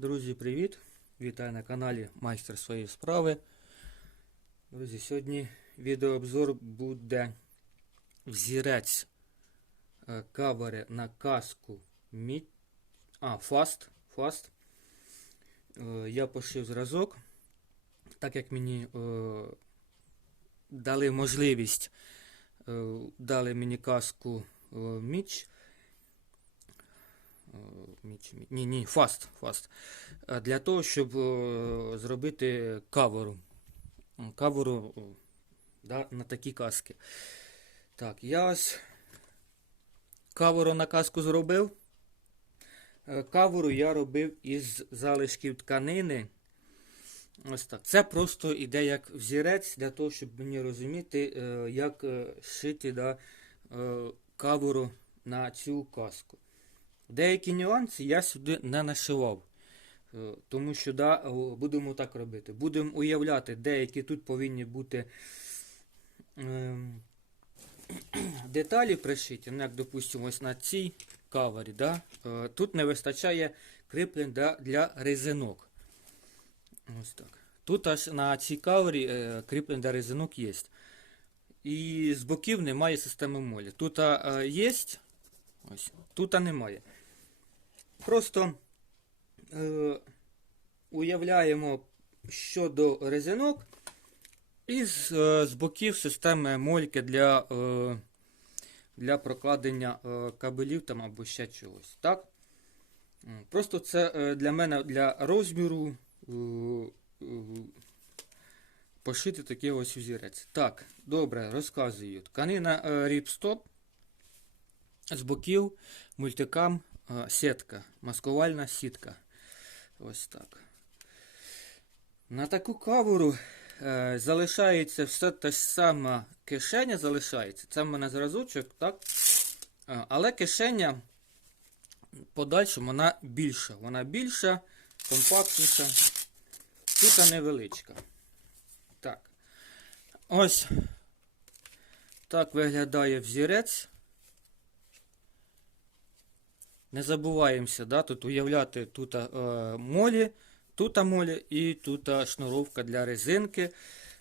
Друзі, привіт! Вітаю на каналі Майстер своєї справи. Друзі, сьогодні відеообзор буде взірець е, кавери на каску Мі... А, Fast. Fast. Е, Я пошив зразок, так як мені е, дали можливість, дали мені каску е, Міч. Е. Ні, ні, фаст, фаст. Е, Для того, щоб е, зробити каверу. Каверу да, на такі каски. Так, я ось каверу на каску зробив. Каверу я робив із залишків тканини. Ось так. Це просто іде як взірець для того, щоб мені розуміти, як шити да, каверу на цю каску. Деякі нюанси я сюди не нашивав. Е, Тому що да, будемо так робити. Будемо уявляти, деякі тут повинні бути ем, деталі пришиті. Ну, як, допустимо, ось на цій кавері. Да? Е, Тут не вистачає кріплень да, для резинок. Ось так. Тут аж на цій кавері е, кріплень для резинок є. І з боків немає системи молі. Тут е, є, ось, тут немає. Просто е, уявляємо щодо резинок і з, е, з боків системи мольки для, е, для прокладення е, кабелів там або ще чогось. Так? Просто це е, для мене для розміру е, е, пошити такий ось узірець. Так, добре, розказую. Тканина е, ріпстоп з боків мультикам сітка, маскувальна сітка. Ось так. На таку каверу е, залишається все те ж саме кишеня залишається. Це в мене зразочок, так? Але кишеня в подальшому вона більша. Вона більша, компактніша. Тут невеличка. Так. Ось так виглядає взірець. Не забуваємося, да, тут уявляти тут е, молі, тут молі і тут шнуровка для резинки.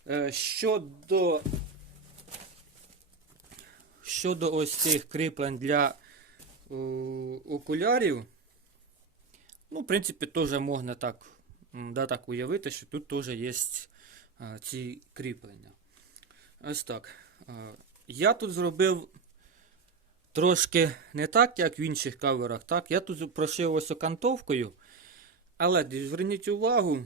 Е, щодо, щодо ось цих кріплень для е, окулярів, ну, в принципі, теж можна так, да, так уявити, що тут теж є е, ці кріплення. Ось так. Е, Я тут зробив трошки не так, як в інших каверах. Так? Я тут прошив ось окантовкою. Але зверніть увагу,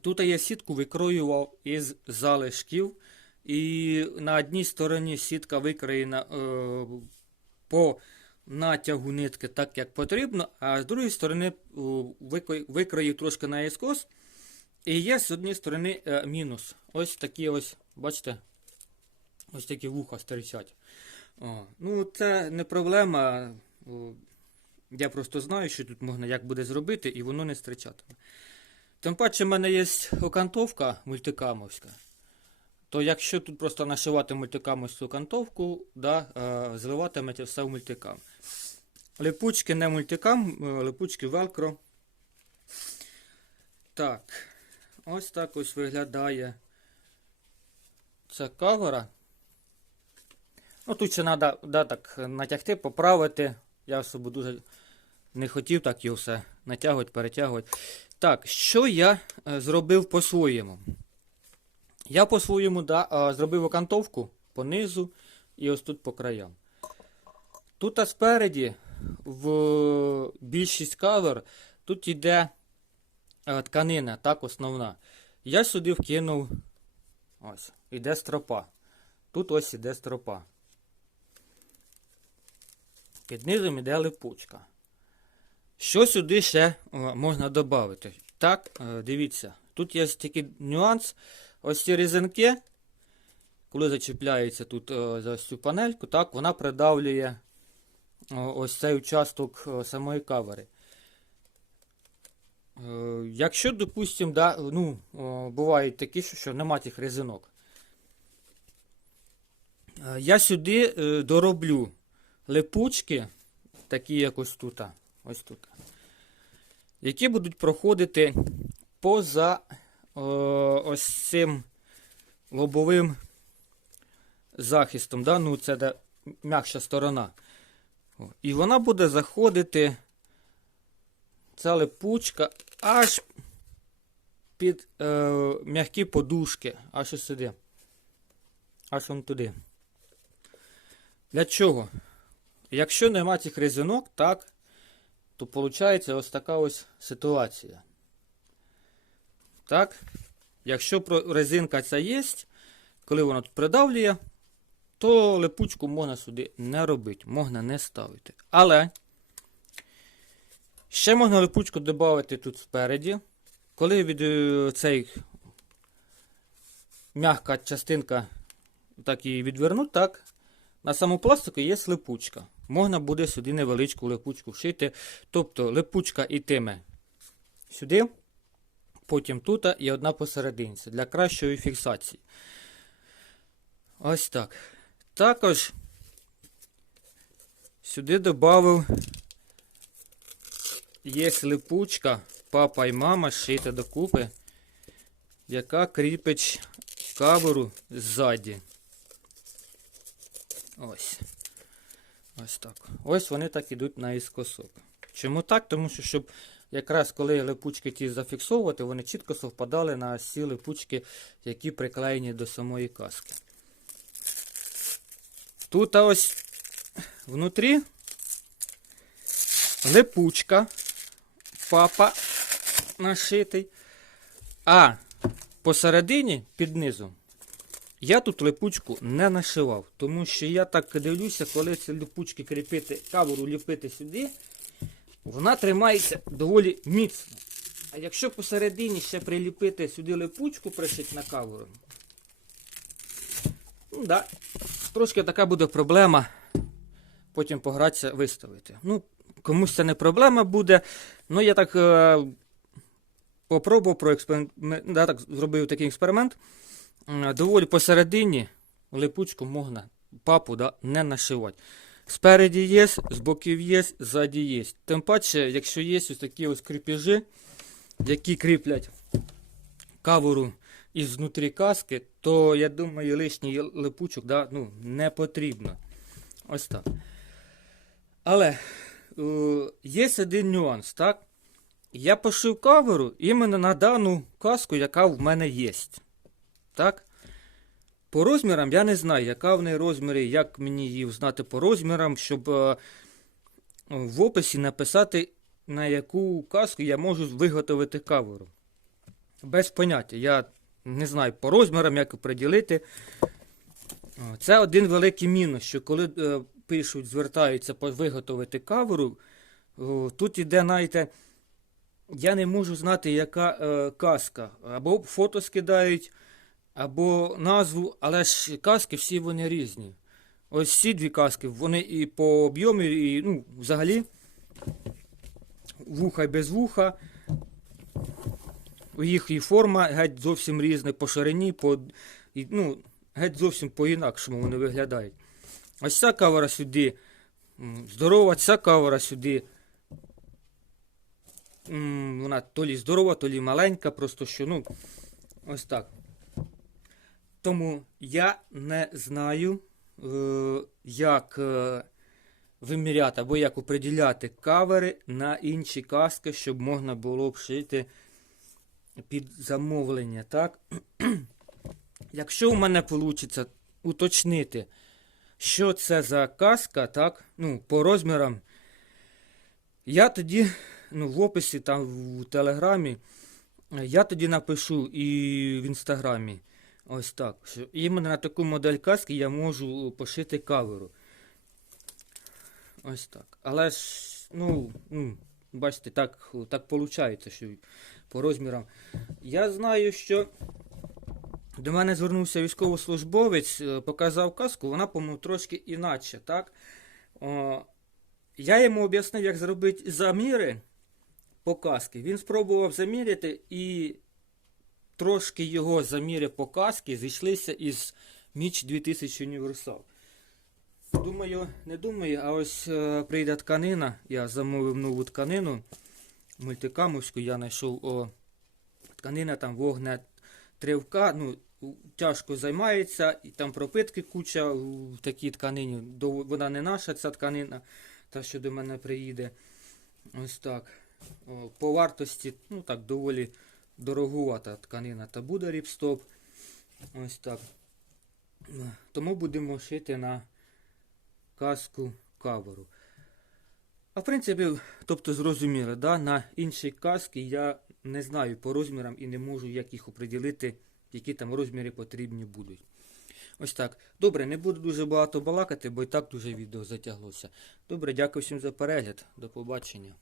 тут я сітку викроював із залишків. І на одній стороні сітка викроєна е, по натягу нитки так, як потрібно, а з другої сторони е, викрою трошки наіскос. І є з однієї сторони е, мінус. Ось такі ось, бачите, ось такі вуха стирчать. О, ну, це не проблема. Я просто знаю, що тут можна як буде зробити, і воно не стричатиме. Тим паче, в мене є окантовка мультикамовська. То якщо тут просто нашивати мультикамовську окантовку, да, е, все в мультикам. Липучки не мультикам, е, липучки велкро. Так, ось так ось виглядає ця кавера. Ну, тут ще треба да, так, натягти, поправити. Я особо дуже не хотів так його все натягувати, перетягувати. Так, що я е, зробив по-своєму? Я по-своєму да, е, зробив окантовку по низу і ось тут по краям. Тут а спереді в більшість кавер тут йде е, тканина, так, основна. Я сюди вкинув ось, іде стропа. Тут ось іде стропа. Під низом іде липучка. Що сюди ще можна додати? Так, е, дивіться, тут є такий нюанс. Ось ці резинки, коли зачіпляється тут е, за цю панельку, так, вона придавлює ось цей участок е, самої кавери. Е, Якщо, допустимо, да, ну, бувають такі, що, нема тих резинок. Е, Я сюди е, дороблю липучки, такі як ось тут. Ось тут. які будуть проходити поза е, ось цим лобовим захистом. Да? Ну, це де м'якша сторона. І вона буде заходити, ця липучка, аж під е, м'які подушки, аж ось сюди. Аж вон туди. Для чого? Якщо нема цих резинок, так, то виходить ось така ось ситуація. Так? Якщо резинка ця є, коли вона тут придавлює, то липучку можна сюди не робити, можна не ставити. Але ще можна липучку додати тут спереді. Коли від е, цей м'яка частинка так її відвернуть, так, на саму пластику є липучка. Можна буде сюди невеличку липучку вшити. Тобто липучка йтиме сюди, потім тут і одна посерединці для кращої фіксації. Ось так. Також сюди додав є липучка, папа і мама шита докупи, яка кріпить каверу ззаді. Ось. Ось так. Ось вони так ідуть наіскосок. Чому так? Тому що, щоб якраз коли липучки ті зафіксовувати, вони чітко совпадали на всі липучки, які приклеєні до самої каски. Тут ось внутрі липучка, папа нашитий, а посередині під низом я тут липучку не нашивав, тому що я так дивлюся, коли ці липучки кріпити, каверу ліпити сюди, вона тримається доволі міцно. А якщо посередині ще приліпити сюди липучку, пришити на каверу, ну да, трошки така буде проблема. Потім погратися, виставити. Ну, комусь це не проблема буде. Ну, я так е, попробував проексперимент, да, так, зробив такий експеримент. Доволі посередині липучку можна папу да, не нашивати. Спереді є, з боків є, ззаді є. Тим паче, якщо є ось такі ось кріпежі, які кріплять каверу із внутрі каски, то я думаю, лишній липучок да, ну, не потрібно. Ось так. Але е, є один нюанс, так? Я пошив каверу іменно на дану каску, яка в мене є. Так? По розмірам я не знаю, яка в неї розміри, як мені її знати по розмірам, щоб е, в описі написати, на яку каску я можу виготовити каверу. Без поняття. Я не знаю по розмірам, як приділити. Це один великий мінус, що коли е, пишуть, звертаються виготовити каверу, тут іде, знаєте, я не можу знати, яка е, каска. Або фото скидають, або назву, але ж каски всі вони різні. Ось ці дві каски, вони і по об'ємі, і ну, взагалі вуха і без вуха. Їх і форма геть зовсім різна по ширині, по, і, ну, геть зовсім по-інакшому вони виглядають. Ось ця кавера сюди. Здорова, ця кавера сюди. Вона то лі здорова, то лі маленька, просто що, ну, ось так. Тому я не знаю, е, як е, виміряти або як оприділяти кавери на інші каски, щоб можна було б шити під замовлення. Так? Якщо у мене вийде уточнити, що це за каска, так, ну, по розмірам, я тоді ну, в описі там в телеграмі, я тоді напишу і в інстаграмі. Ось так. Що іменно на таку модель каски я можу пошити каверу. Ось так. Але ж, ну, ну бачите, так, так виходить, що по розмірам. Я знаю, що до мене звернувся військовослужбовець, е, показав каску, вона, по-моєму, трошки інакше, так? О, я йому об'яснив, як зробити заміри по каски. Він спробував заміряти і трошки його заміри по каски зійшлися із Міч 2000 універсал. Думаю, не думаю, а ось е, прийде тканина. Я замовив нову тканину. мультикамовську я знайшов о, тканина там вогне тривка, ну, тяжко займається, і там пропитки куча в такій тканині. Вона не наша, ця тканина, та що до мене приїде. Ось так. О, По вартості, ну так, доволі дорогувата тканина та буде ріпстоп. Ось так. Тому будемо шити на каску каверу. А в принципі, тобто зрозуміло, да? на інші каски я не знаю по розмірам і не можу як їх оприділити, які там розміри потрібні будуть. Ось так. Добре, не буду дуже багато балакати, бо і так дуже відео затяглося. Добре, дякую всім за перегляд. До побачення.